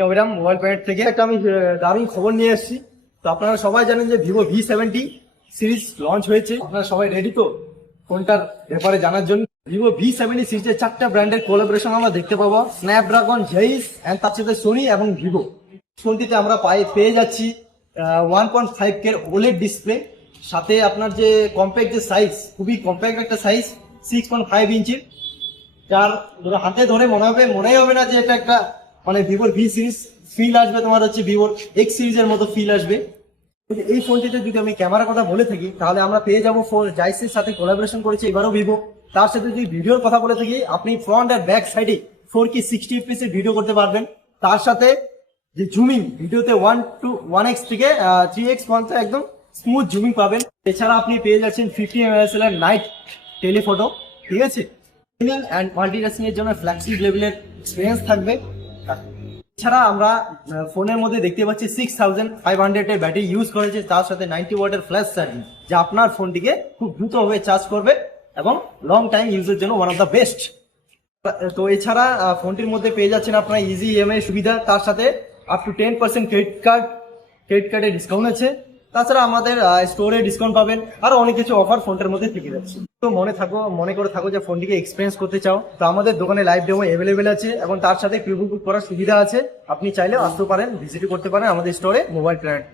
অভিরাম mobile point থেকে একটা আমি দারুণ খবর নিয়ে এসেছি। তো আপনারা সবাই জানেন যে ভিভো V70 সিরিজ লঞ্চ হয়েছে। আপনারা সবাই রেডি তো ফোনটার ব্যাপারে জানার জন্য? ভিভো V70 সিরিজের 4টা ব্র্যান্ডের কোলাবোরেশন আমরা দেখতে পাবো, স্ন্যাপড্রাগন, জেইস এন্ড তার সাথে সোনি এবং ভিভো। ফোনটিতে আমরা পেয়ে যাচ্ছি 1.5K ওলেড ডিসপ্লে, সাথে আপনার যে কম্প্যাক্ট যে সাইজ, খুবই কম্প্যাক্ট একটা সাইজ, 6.5 ইঞ্চির, যার হাতে ধরে মনেই হবে না যে এটা একটা মানে ভিভোর V সিরিজ ফিল আসবে, তোমার হচ্ছে ভিভোর X সিরিজের মতো ফিল আসবে। এই ফোনটিতে যদি আমি ক্যামেরার কথা বলে থাকি তাহলে আমরা পেয়ে যাবো জাইসের সাথে কোলাবোরেশন করেছে এবারও ভিভো। তার সাথে যদি ভিডিওর কথা বলে থাকি, আপনি ফ্রন্ট আর ব্যাক সাইডে 4K 60 fps এর ভিডিও করতে পারবেন। তার সাথে যে জুমিং, ভিডিওতে 1x থেকে 3x পর্যন্ত একদম স্মুথ জুমিং পাবেন। এছাড়া আপনি পেয়ে যাচ্ছেন 50 MP এর নাইট টেলিফটো, ঠিক আছে। গেমিং অ্যান্ড মাল্টিটাস্কিং এর জন্য ফ্ল্যাগশিপ লেভেলের এক্সপিরিয়েন্স থাকবে। এছাড়া আমরা ফোনের মধ্যে দেখতে পাচ্ছি 6500 এর ব্যাটারি ইউজ করেছে, তার সাথে 90 ওয়াটের ফ্ল্যাশ চার্জিং, যা আপনার ফোনটিকে খুব দ্রুতভাবে চার্জ করবে এবং লং টাইম ইউজের জন্য ওয়ান অফ দ্য বেস্ট। তো এছাড়া ফোনটির মধ্যে পেয়ে যাচ্ছেন আপনার ইজি ইএমআই সুবিধা, তার সাথে আপ টু 10% ক্রেডিট কার্ডের ডিসকাউন্ট আছে। তাছাড়া আমাদের স্টোরে ডিসকাউন্ট পাবেন, আরো অনেক কিছু অফার ফোনটার মধ্যে থেকে যাচ্ছে। তো মনে করে থাকো যে ফোনটিকে এক্সপিরিয়েন্স করতে চাও, তো আমাদের দোকানে লাইভ ডেমো অ্যাভেলেবেল আছে এবং তার সাথে প্রি বুক করার সুবিধা আছে। আপনি চাইলেও আসতে পারেন, ভিজিট করতে পারেন আমাদের স্টোরে মোবাইল প্ল্যানেট।